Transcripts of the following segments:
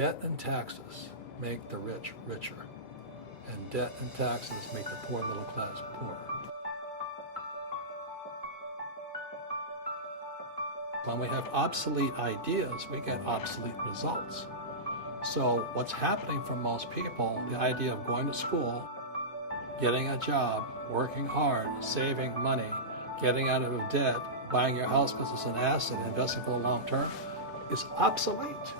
Debt and taxes make the rich richer, and debt and taxes make the poor middle class poorer. When we have obsolete ideas, we get obsolete results. So what's happening for most people, the idea of going to school, getting a job, working hard, saving money, getting out of debt, buying your house because it's an asset, investing for the long term, is obsolete.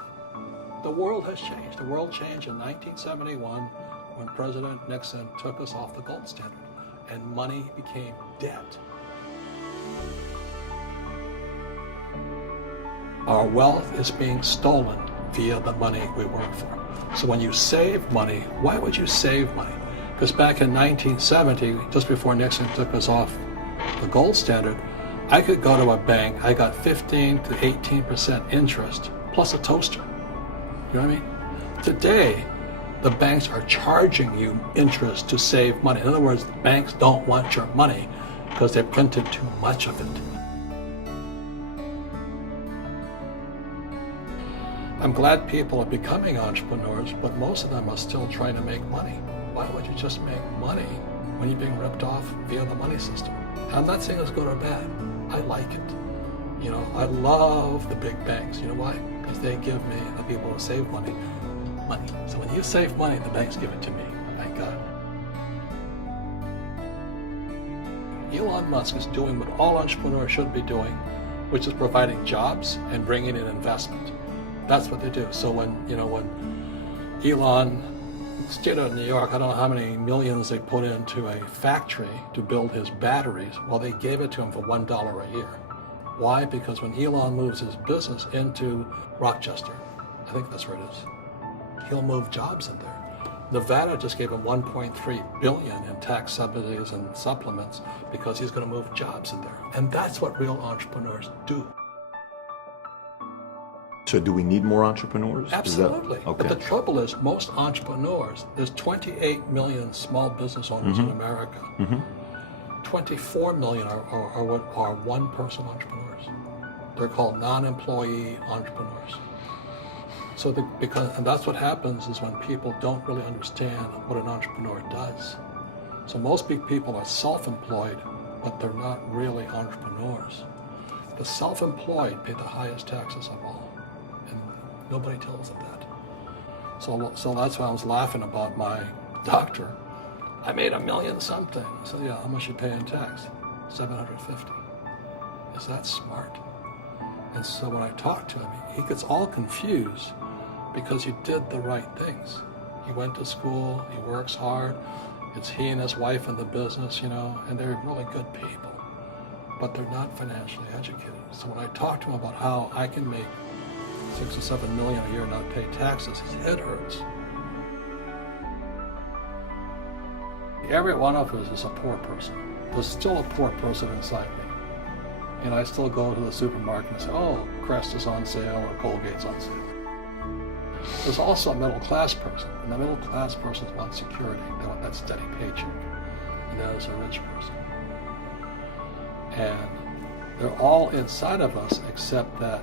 The world has changed. The world changed in 1971 when President Nixon took us off the gold standard and money became debt. Our wealth is being stolen via the money we work for. So when you save money, why would you save money? Because back in 1970, just before Nixon took us off the gold standard, I could go to a bank, I got 15 to 18% interest plus a toaster. You know what I mean? Today, the banks are charging you interest to save money. In other words, the banks don't want your money because they printed too much of it. I'm glad people are becoming entrepreneurs, but most of them are still trying to make money. Why would you just make money when you're being ripped off via the money system? I'm not saying it's good or bad. I like it. You know, I love the big banks. You know why? Because they give me, the people who save money. So when you save money, the banks give it to me. Thank God. Elon Musk is doing what all entrepreneurs should be doing, which is providing jobs and bringing in investment. That's what they do. So when Elon stayed out of New York, I don't know how many millions they put into a factory to build his batteries. Well, they gave it to him for $1 a year. Why? Because when Elon moves his business into Rochester, I think that's where it is, he'll move jobs in there. Nevada just gave him $1.3 billion in tax subsidies and supplements because he's going to move jobs in there. And that's what real entrepreneurs do. So do we need more entrepreneurs? Absolutely. Okay. But the trouble is, most entrepreneurs, there's 28 million small business owners in America. 24 million are what are one-person entrepreneurs. They're called non-employee entrepreneurs. So and that's what happens is when people don't really understand what an entrepreneur does. So most big people are self-employed, but they're not really entrepreneurs. The self-employed pay the highest taxes of all. Nobody tells them that. So that's why I was laughing about my doctor. I made $1 million something. I said, yeah, how much you pay in tax? $750. Is that smart? And so when I talked to him, he gets all confused because he did the right things. He went to school, he works hard. It's he and his wife in the business, and they're really good people, but they're not financially educated. So when I talked to him about how I can make 6 or 7 million a year and not pay taxes, his head hurts. Every one of us is a poor person. There's still a poor person inside me. And I still go to the supermarket and say, oh, Crest is on sale or Colgate's on sale. There's also a middle class person, and the middle class person wants security. They want that steady paycheck. And that is a rich person. And they're all inside of us except that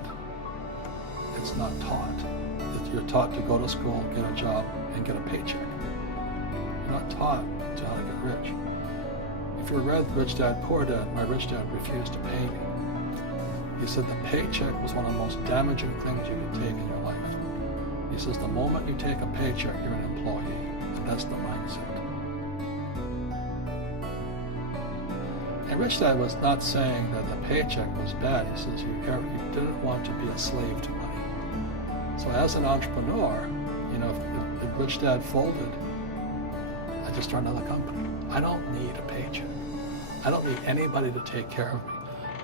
it's not taught. That you're taught to go to school, get a job, and get a paycheck. You're not taught to how to get rich. If you read Rich Dad, Poor Dad, my rich dad refused to pay me. He said the paycheck was one of the most damaging things you could take in your life. He says the moment you take a paycheck, you're an employee, and that's the mindset. And Rich Dad was not saying that the paycheck was bad. He says you didn't want to be a slave to money. So as an entrepreneur, if Rich Dad folded, I just start another company. I don't need a paycheck. I don't need anybody to take care of me.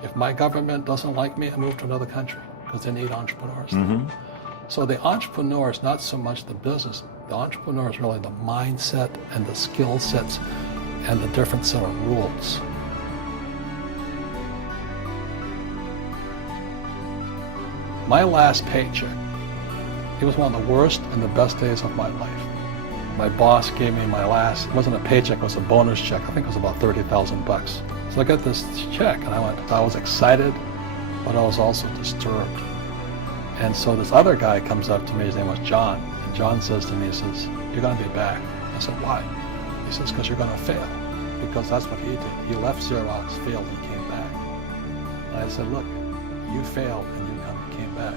If my government doesn't like me, I move to another country because they need entrepreneurs. So the entrepreneur is not so much the business. The entrepreneur is really the mindset and the skill sets and the different set of rules. My last paycheck, it was one of the worst and the best days of my life. My boss gave me my last, it wasn't a paycheck, it was a bonus check. I think it was about $30,000. So I got this check and I was excited, but I was also disturbed. And so this other guy comes up to me, his name was John, and John says to me, he says, "You're going to be back." I said, "Why?" He says, "Because you're going to fail." Because that's what he did. He left Xerox, failed, and came back. And I said, "Look, you failed and you came back,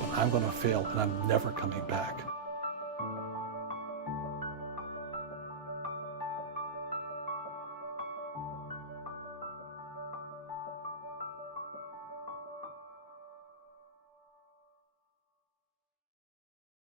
but I'm going to fail and I'm never coming back."